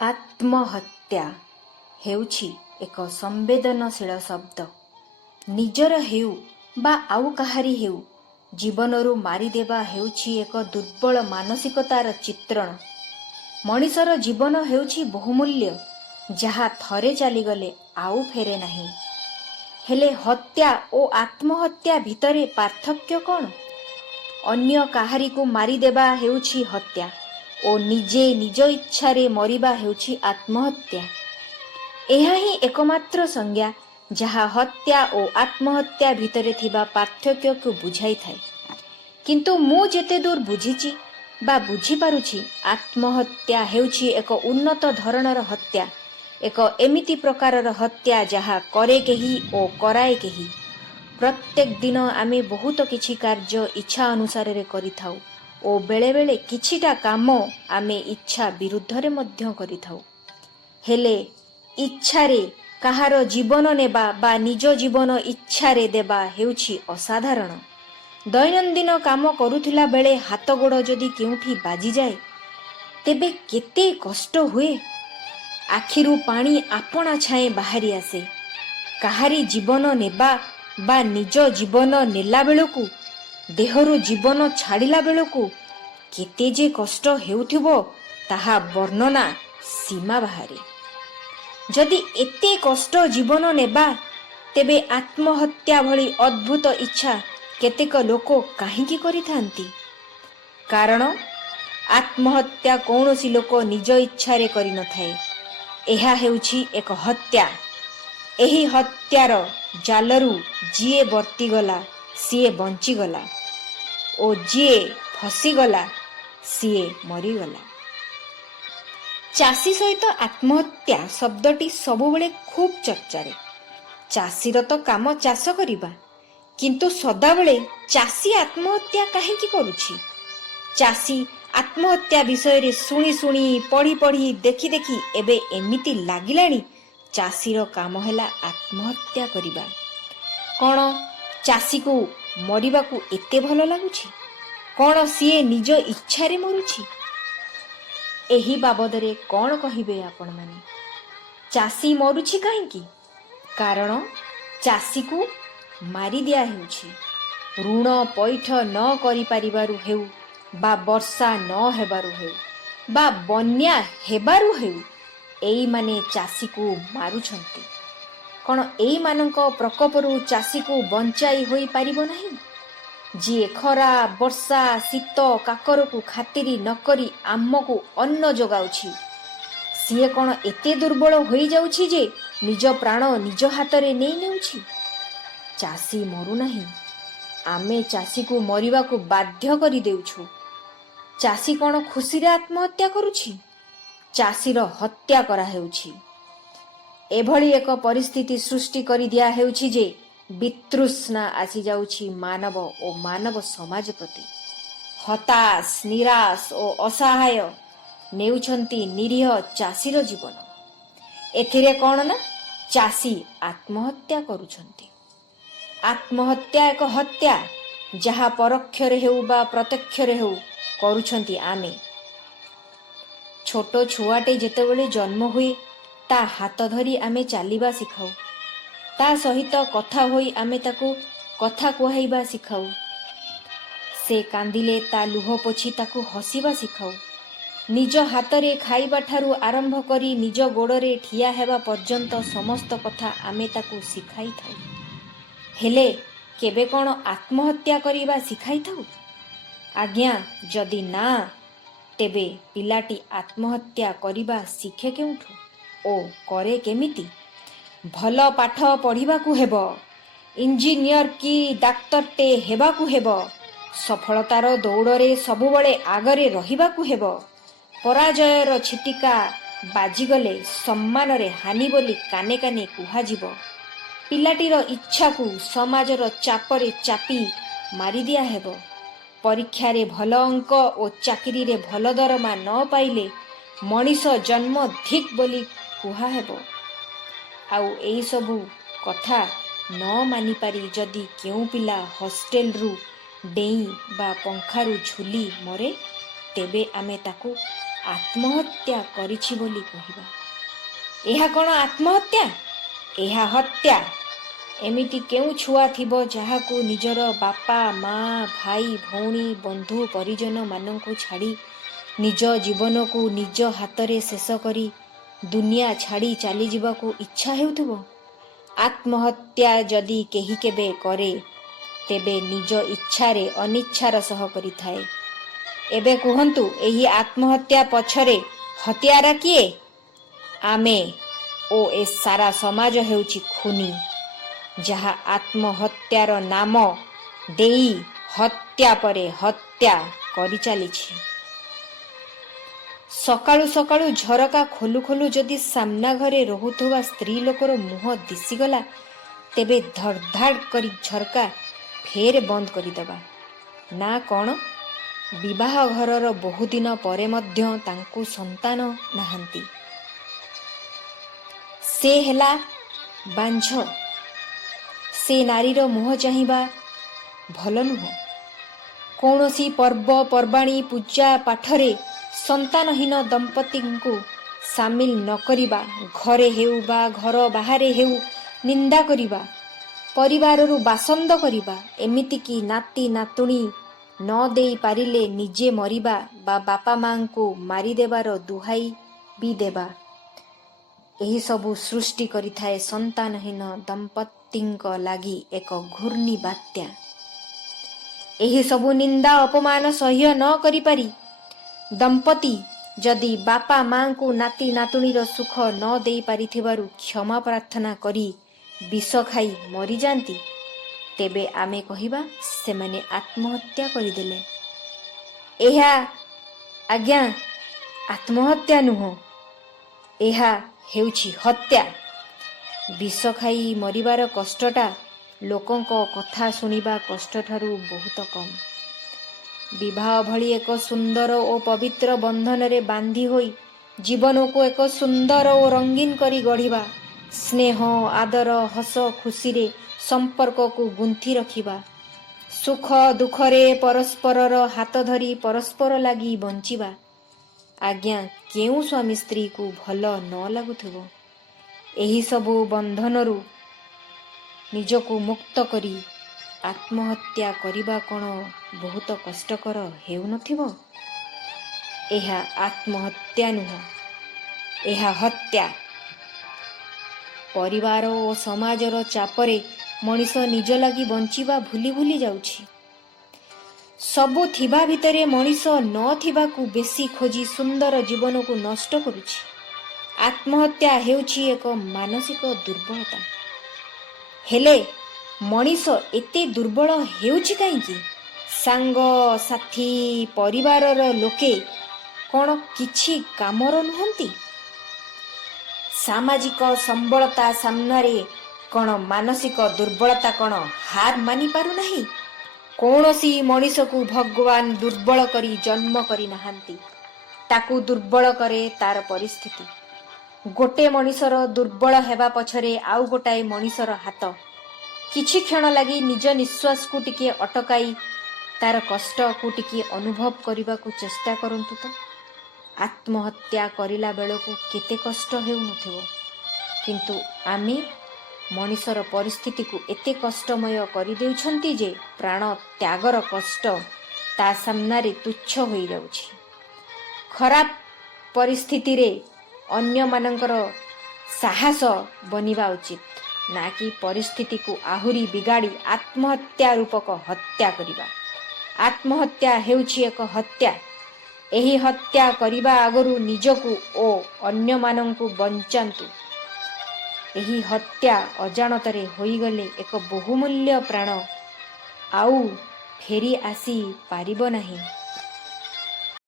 ଆତ୍ମହତ୍ୟା ହେଉଛି ଏକ ସମ୍ବେଦନଶୀଳ ଶବ୍ଦ। ନିଜର ହେଉ ବା ଆଉ କାହାରି ହେଉ, ଜୀବନରୁ ମାରିଦେବା ହେଉଛି ଏକ ଦୁର୍ବଳ ମାନସିକତାର ଚିତ୍ରଣ। ମଣିଷର ଜୀବନ ହେଉଛି ବହୁମୂଲ୍ୟ, ଯାହା ଥରେ ଚାଲିଗଲେ ଆଉ ଫେରେ ନାହିଁ। ହେଲେ ହତ୍ୟା ଓ ଆତ୍ମହତ୍ୟା ଭିତରେ ପାର୍ଥକ୍ୟ କ'ଣ? ଅନ୍ୟ କାହାରିକୁ ମାରିଦେବା ହେଉଛି ହତ୍ୟା ଓ ନିଜେ ନିଜ ଇଚ୍ଛାରେ ମରିବା ହେଉଛି ଆତ୍ମହତ୍ୟା। ଏହା ହିଁ ଏକମାତ୍ର ସଂଜ୍ଞା ଯାହା ହତ୍ୟା ଓ ଆତ୍ମହତ୍ୟା ଭିତରେ ଥିବା ପାର୍ଥକ୍ୟକୁ ବୁଝାଇଥାଏ। କିନ୍ତୁ ମୁଁ ଯେତେ ଦୂର ବୁଝିଛି ବା ବୁଝିପାରୁଛି, ଆତ୍ମହତ୍ୟା ହେଉଛି ଏକ ଉନ୍ନତ ଧରଣର ହତ୍ୟା, ଏକ ଏମିତି ପ୍ରକାରର ହତ୍ୟା ଯାହା କରେ କେହି ଓ କରାଏ କେହି। ପ୍ରତ୍ୟେକ ଦିନ ଆମେ ବହୁତ କିଛି କାର୍ଯ୍ୟ ଇଚ୍ଛା ଅନୁସାରେ କରିଥାଉ ଓ ବେଳେବେଳେ କିଛିଟା କାମ ଆମେ ଇଚ୍ଛା ବିରୁଦ୍ଧରେ ମଧ୍ୟ କରିଥାଉ। ହେଲେ ଇଚ୍ଛାରେ କାହାର ଜୀବନ ନେବା ବା ନିଜ ଜୀବନ ଇଚ୍ଛାରେ ଦେବା ହେଉଛି ଅସାଧାରଣ। ଦୈନନ୍ଦିନ କାମ କରୁଥିଲା ବେଳେ ହାତ ଗୋଡ଼ ଯଦି କେଉଁଠି ବାଜିଯାଏ, ତେବେ କେତେ କଷ୍ଟ ହୁଏ। ଆଖିରୁ ପାଣି ଆପଣା ଛାଏଁ ବାହାରି ଆସେ। କାହାରି ଜୀବନ ନେବା ବା ନିଜ ଜୀବନ ନେଲା ବେଳକୁ, ଦେହରୁ ଜୀବନ ଛାଡ଼ିଲା ବେଳକୁ କେତେ ଯେ କଷ୍ଟ ହେଉଥିବ, ତାହା ବର୍ଣ୍ଣନା ସୀମା ବାହାରେ। ଯଦି ଏତେ କଷ୍ଟ ଜୀବନ ନେବା, ତେବେ ଆତ୍ମହତ୍ୟା ଭଳି ଅଦ୍ଭୁତ ଇଚ୍ଛା କେତେକ ଲୋକ କାହିଁକି କରିଥାନ୍ତି? କାରଣ ଆତ୍ମହତ୍ୟା କୌଣସି ଲୋକ ନିଜ ଇଚ୍ଛାରେ କରିନଥାଏ। ଏହା ହେଉଛି ଏକ ହତ୍ୟା। ଏହି ହତ୍ୟାର ଜାଲରୁ ଯିଏ ବର୍ତ୍ତିଗଲା ସିଏ ବଞ୍ଚିଗଲା ଓ ଯିଏ ଫସିଗଲା ସିଏ ମରିଗଲା। ଚାଷୀ ସହିତ ଆତ୍ମହତ୍ୟା ଶବ୍ଦଟି ସବୁବେଳେ ଖୁବ୍ ଚର୍ଚ୍ଚାରେ। ଚାଷୀର ତ କାମ ଚାଷ କରିବା, କିନ୍ତୁ ସଦାବେଳେ ଚାଷୀ ଆତ୍ମହତ୍ୟା କାହିଁକି କରୁଛି? ଚାଷୀ ଆତ୍ମହତ୍ୟା ବିଷୟରେ ଶୁଣି ଶୁଣି, ପଢ଼ି ପଢ଼ି, ଦେଖି ଦେଖି ଏବେ ଏମିତି ଲାଗିଲାଣି ଚାଷୀର କାମ ହେଲା ଆତ୍ମହତ୍ୟା କରିବା। କ'ଣ ଚାଷୀକୁ ମରିବାକୁ ଏତେ ଭଲ ଲାଗୁଛି? କ'ଣ ସିଏ ନିଜ ଇଚ୍ଛାରେ ମରୁଛି? ଏହି ବାବଦରେ କ'ଣ କହିବେ ଆପଣମାନେ? ଚାଷୀ ମରୁଛି କାହିଁକି? କାରଣ ଚାଷୀକୁ ମାରିଦିଆ ହେଉଛି। ଋଣ ପଇଠ ନ କରିପାରିବାରୁ ହେଉ ବା ବର୍ଷା ନ ହେବାରୁ ହେଉ ବା ବନ୍ୟା ହେବାରୁ ହେଉ, ଏଇମାନେ ଚାଷୀକୁ ମାରୁଛନ୍ତି। କ'ଣ ଏଇମାନଙ୍କ ପ୍ରକୋପରୁ ଚାଷୀକୁ ବଞ୍ଚାଇ ହୋଇପାରିବ ନାହିଁ? ଯିଏ ଖରା, ବର୍ଷା, ଶୀତ, କାକରକୁ ଖାତିରି ନକରି ଆମକୁ ଅନ୍ନ ଯୋଗାଉଛି, ସିଏ କ'ଣ ଏତେ ଦୁର୍ବଳ ହୋଇଯାଉଛି ଯେ ନିଜ ପ୍ରାଣ ନିଜ ହାତରେ ନେଇ ନେଉଛି? ଚାଷୀ ମରୁନାହିଁ, ଆମେ ଚାଷୀକୁ ମରିବାକୁ ବାଧ୍ୟ କରିଦେଉଛୁ। ଚାଷୀ କ'ଣ ଖୁସିରେ ଆତ୍ମହତ୍ୟା କରୁଛି? ଚାଷୀର ହତ୍ୟା କରାହେଉଛି। ଏଭଳି ଏକ ପରିସ୍ଥିତି ସୃଷ୍ଟି କରିଦିଆ ହେଉଛି ଯେ ବିତୃଷ୍ଣା ଆସିଯାଉଛି ମାନବ ଓ ମାନବ ସମାଜ ପ୍ରତି। ହତାଶ, ନିରାଶ ଓ ଅସହାୟ ନେଉଛନ୍ତି ନିରୀହ ଚାଷୀର ଜୀବନ। ଏଥିରେ କ'ଣ ନା ଚାଷୀ ଆତ୍ମହତ୍ୟା କରୁଛନ୍ତି। ଆତ୍ମହତ୍ୟା ଏକ ହତ୍ୟା, ଯାହା ପରୋକ୍ଷରେ ହେଉ ବା ପ୍ରତ୍ୟକ୍ଷରେ ହେଉ କରୁଛନ୍ତି ଆମେ। ଛୋଟ ଛୁଆଟେ ଯେତେବେଳେ ଜନ୍ମ ହୁଏ, ତା ହାତ ଧରି ଆମେ ଚାଲିବା ଶିଖାଉ। ତା ସହିତ କଥା ହୋଇ ଆମେ ତାକୁ କଥା କୁହାଇବା ଶିଖାଉ। ସେ କାନ୍ଦିଲେ ତା ଲୁହ ପୋଛି ତାକୁ ହସିବା ଶିଖାଉ। ନିଜ ହାତରେ ଖାଇବା ଠାରୁ ଆରମ୍ଭ କରି ନିଜ ଗୋଡ଼ରେ ଠିଆ ହେବା ପର୍ଯ୍ୟନ୍ତ ସମସ୍ତ କଥା ଆମେ ତାକୁ ଶିଖାଇଥାଉ। ହେଲେ କେବେ କ'ଣ ଆତ୍ମହତ୍ୟା କରିବା ଶିଖାଇଥାଉ? ଆଜ୍ଞା, ଯଦି ନା, ତେବେ ପିଲାଟି ଆତ୍ମହତ୍ୟା କରିବା ଶିଖେ କେଉଁଠୁ ଓ କରେ କେମିତି? ଭଲ ପାଠ ପଢ଼ିବାକୁ ହେବ, ଇଞ୍ଜିନିୟର କି ଡାକ୍ତରଟେ ହେବାକୁ ହେବ, ସଫଳତାର ଦୌଡ଼ରେ ସବୁବେଳେ ଆଗରେ ରହିବାକୁ ହେବ। ପରାଜୟର ଛିଟିକା ବାଜିଗଲେ ସମ୍ମାନରେ ହାନି ବୋଲି କାନେ କାନେ କୁହାଯିବ। ପିଲାଟିର ଇଚ୍ଛାକୁ ସମାଜର ଚାପରେ ଚାପି ମାରିଦିଆ ହେବ। ପରୀକ୍ଷାରେ ଭଲ ଅଙ୍କ ଓ ଚାକିରିରେ ଭଲ ଦରମା ନ ପାଇଲେ ମଣିଷ ଜନ୍ମ ଧିକ୍ ବୋଲି କୁହାହେବ। ଆଉ ଏଇସବୁ କଥା ନ ମାନିପାରି ଯଦି କେଉଁ ପିଲା ହଷ୍ଟେଲରୁ ଡେଇଁ ବା ପଙ୍ଖାରୁ ଝୁଲି ମରେ, ତେବେ ଆମେ ତାକୁ ଆତ୍ମହତ୍ୟା କରିଛି ବୋଲି କହିବା। ଏହା କ'ଣ ଆତ୍ମହତ୍ୟା? ଏହା ହତ୍ୟା। ଏମିତି କେଉଁ ଛୁଆ ଥିବ ଯାହାକୁ ନିଜର ବାପା ମା ଭାଇ ଭଉଣୀ ବନ୍ଧୁ ପରିଜନ ମାନଙ୍କୁ ଛାଡ଼ି ନିଜ ଜୀବନକୁ ନିଜ ହାତରେ ଶେଷ କରି ଦୁନିଆ ଛାଡ଼ି ଚାଲିଯିବାକୁ ଇଚ୍ଛା ହେଉଥିବ? ଆତ୍ମହତ୍ୟା ଯଦି କେହି କେବେ କରେ ତେବେ ନିଜ ଇଚ୍ଛାରେ ଅନିଚ୍ଛାର ସହ କରିଥାଏ। ଏବେ କୁହନ୍ତୁ, ଏହି ଆତ୍ମହତ୍ୟା ପଛରେ ହତ୍ୟାର କିଏ? ଆମେ ଓ ଏ ସାରା ସମାଜ ହେଉଛି ଖୁନି, ଯାହା ଆତ୍ମହତ୍ୟାର ନାମ ଦେଇ ହତ୍ୟା ପରେ ହତ୍ୟା କରିଚାଲିଛି। ସକାଳୁ ସକାଳୁ ଝରକା ଖୋଲୁ ଖୋଲୁ ଯଦି ସାମ୍ନା ଘରେ ରହୁଥିବା ସ୍ତ୍ରୀ ଲୋକର ମୁହଁ ଦିଶିଗଲା ତେବେ ଧଡ଼ଧାଡ଼ କରି ଝରକା ଫେର ବନ୍ଦ କରିଦେବା। ନା କ'ଣ? ବିବାହ ଘରର ବହୁଦିନ ପରେ ମଧ୍ୟ ତାଙ୍କୁ ସନ୍ତାନ ନାହାନ୍ତି। ସେ ହେଲା ବାଞ୍ଝ। ସେ ନାରୀର ମୁହଁ ଚାହିଁବା ଭଲ ନୁହଁ। କୌଣସି ପର୍ବପର୍ବାଣୀ ପୂଜା ପାଠରେ ସନ୍ତାନହୀନ ଦମ୍ପତିଙ୍କୁ ସାମିଲ ନ କରିବା, ଘରେ ହେଉ ବା ଘର ବାହାରେ ହେଉ ନିନ୍ଦା କରିବା, ପରିବାରରୁ ବାସନ୍ଦ କରିବା, ଏମିତିକି ନାତି ନାତୁଣୀ ନ ଦେଇ ପାରିଲେ ନିଜେ ମରିବା ବା ବାପା ମାଙ୍କୁ ମାରିଦେବାର ଦୁହାଇ ବି ଦେବା, ଏହିସବୁ ସୃଷ୍ଟି କରିଥାଏ ସନ୍ତାନହୀନ ଦମ୍ପତିଙ୍କ ଲାଗି ଏକ ଘୂର୍ଣ୍ଣି ବାତ୍ୟା। ଏହିସବୁ ନିନ୍ଦା ଅପମାନ ସହ୍ୟ ନ କରିପାରି ଦମ୍ପତି ଯଦି ବାପା ମାଙ୍କୁ ନାତି ନାତୁଣୀର ସୁଖ ନ ଦେଇ ପାରିଥିବାରୁ କ୍ଷମା ପ୍ରାର୍ଥନା କରି ବିଷ ଖାଇ ମରିଯାଆନ୍ତି, ତେବେ ଆମେ କହିବା ସେମାନେ ଆତ୍ମହତ୍ୟା କରିଦେଲେ। ଏହା ଆଜ୍ଞା ଆତ୍ମହତ୍ୟା ନୁହଁ, ଏହା ହେଉଛି ହତ୍ୟା। ବିଷ ଖାଇ ମରିବାର କଷ୍ଟଟା ଲୋକଙ୍କ କଥା ଶୁଣିବା କଷ୍ଟଠାରୁ ବହୁତ କମ୍। ବିବାହ ଭଳି ଏକ ସୁନ୍ଦର ଓ ପବିତ୍ର ବନ୍ଧନରେ ବାନ୍ଧି ହୋଇ ଜୀବନକୁ ଏକ ସୁନ୍ଦର ଓ ରଙ୍ଗୀନ କରି ଗଢ଼ିବା, ସ୍ନେହ ଆଦର ହସ ଖୁସିରେ ସମ୍ପର୍କକୁ ଗୁନ୍ଥି ରଖିବା, ସୁଖ ଦୁଃଖରେ ପରସ୍ପରର ହାତ ଧରି ପରସ୍ପର ଲାଗି ବଞ୍ଚିବା, ଆଜ୍ଞା କେଉଁ ସ୍ୱାମୀ ସ୍ତ୍ରୀକୁ ଭଲ ନ ଲାଗୁଥିବ? ଏହିସବୁ ବନ୍ଧନରୁ ନିଜକୁ ମୁକ୍ତ କରି ଆତ୍ମହତ୍ୟା କରିବା କ'ଣ ବହୁତ କଷ୍ଟକର ହେଉନଥିବ? ଏହା ଆତ୍ମହତ୍ୟା ନୁହଁ, ଏହା ହତ୍ୟା। ପରିବାର ଓ ସମାଜର ଚାପରେ ମଣିଷ ନିଜ ଲାଗି ବଞ୍ଚିବା ଭୁଲି ଭୁଲି ଯାଉଛି। ସବୁ ଥିବା ଭିତରେ ମଣିଷ ନଥିବାକୁ ବେଶୀ ଖୋଜି ସୁନ୍ଦର ଜୀବନକୁ ନଷ୍ଟ କରୁଛି। ଆତ୍ମହତ୍ୟା ହେଉଛି ଏକ ମାନସିକ ଦୁର୍ବଳତା। ହେଲେ ମଣିଷ ଏତେ ଦୁର୍ବଳ ହେଉଛି କାହିଁକି? ସାଙ୍ଗ ସାଥୀ ପରିବାରର ଲୋକେ କ'ଣ କିଛି କାମର ନୁହନ୍ତି? ସାମାଜିକ ସମ୍ବଳତା ସାମ୍ନାରେ କ'ଣ ମାନସିକ ଦୁର୍ବଳତା କ'ଣ ହାର ମାନି ପାରୁନାହିଁ? କୌଣସି ମଣିଷକୁ ଭଗବାନ ଦୁର୍ବଳ କରି ଜନ୍ମ କରିନାହାନ୍ତି। ତାକୁ ଦୁର୍ବଳ କରେ ତାର ପରିସ୍ଥିତି। ଗୋଟେ ମଣିଷର ଦୁର୍ବଳ ହେବା ପଛରେ ଆଉ ଗୋଟାଏ ମଣିଷର ହାତ। କିଛି କ୍ଷଣ ଲାଗି ନିଜ ନିଶ୍ୱାସକୁ ଟିକିଏ ଅଟକାଇ ତାର କଷ୍ଟକୁ ଟିକିଏ ଅନୁଭବ କରିବାକୁ ଚେଷ୍ଟା କରନ୍ତୁ ତ। ଆତ୍ମହତ୍ୟା କରିଲା ବେଳକୁ କେତେ କଷ୍ଟ ହେଉନଥିବ, କିନ୍ତୁ ଆମେ ମଣିଷର ପରିସ୍ଥିତିକୁ ଏତେ କଷ୍ଟମୟ କରିଦେଉଛନ୍ତି ଯେ ପ୍ରାଣ ତ୍ୟାଗର କଷ୍ଟ ତା ସାମ୍ନାରେ ତୁଚ୍ଛ ହୋଇଯାଉଛି। ଖରାପ ପରିସ୍ଥିତିରେ ଅନ୍ୟମାନଙ୍କର ସାହସ ବନିବା ଉଚିତ, ନା କି ପରିସ୍ଥିତିକୁ ଆହୁରି ବିଗାଡ଼ି ଆତ୍ମହତ୍ୟା ରୂପକ ହତ୍ୟା କରିବା। ଆତ୍ମହତ୍ୟା ହେଉଛି ଏକ ହତ୍ୟା। ଏହି ହତ୍ୟା କରିବା ଆଗରୁ ନିଜକୁ ଓ ଅନ୍ୟମାନଙ୍କୁ ବଞ୍ଚାନ୍ତୁ। ଏହି ହତ୍ୟା ଅଜାଣତରେ ହୋଇଗଲେ ଏକ ବହୁମୂଲ୍ୟ ପ୍ରାଣ ଆଉ ଫେରି ଆସି ପାରିବ ନାହିଁ।